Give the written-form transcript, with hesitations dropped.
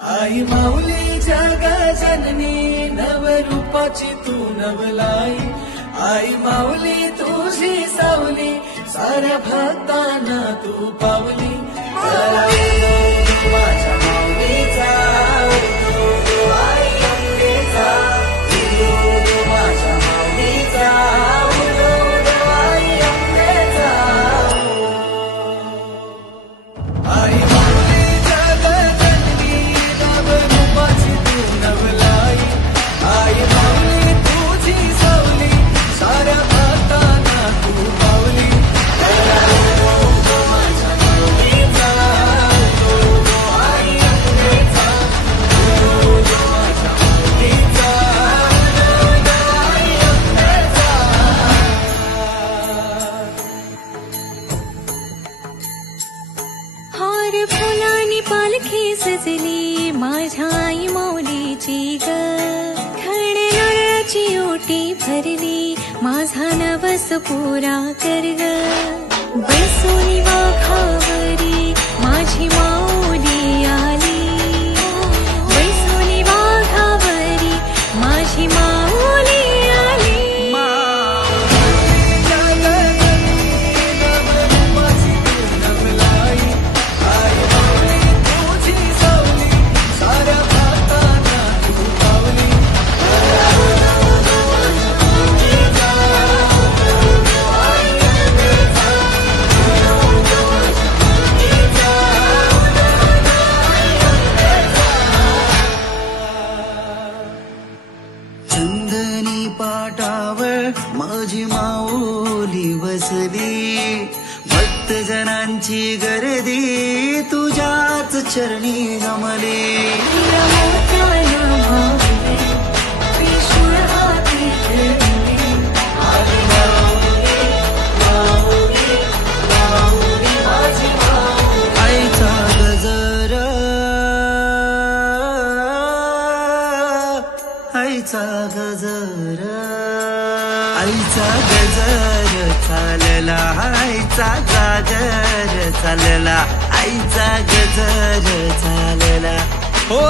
आई माऊली जगजननी नवरूपाची तू नवलाई. आई माऊली तुझी सावली साऱ्या भक्तांना तू पावली. चला उदो माझ्या माऊलीचा, उदो आई अंबेचा, उदो माझ्या माऊलीचा, उदो आई अंबेचा. आई माऊली जगजननी नवरूपाची तू नवलाई. आई माऊली तुझी सावली साऱ्या भक्तांना तू पावली. चला उदो माझ्या माऊलीचा, उदो आई अंबेचा, उदो माझ्या माऊलीचा, उदो आई अंबेचा. हार फुलांनी पालखी सजली माझ्या आई माऊलीची ग. खण नारळाची ओटी भरली माझा नवस पुरा कर ग. बैसोनी वाघावरी माझी माऊली आली. बैसोनी वाघावरी माझी माऊली आली. चंदनी पाटावर माझी माऊली बसली. भक्तजनांची गर्दी तुझ्याच चरणी गमली. आईचा गजर, आईचा गजर, आईचा गजर चालला, आईचा जागर चालला, आईचा गजर चालला. हो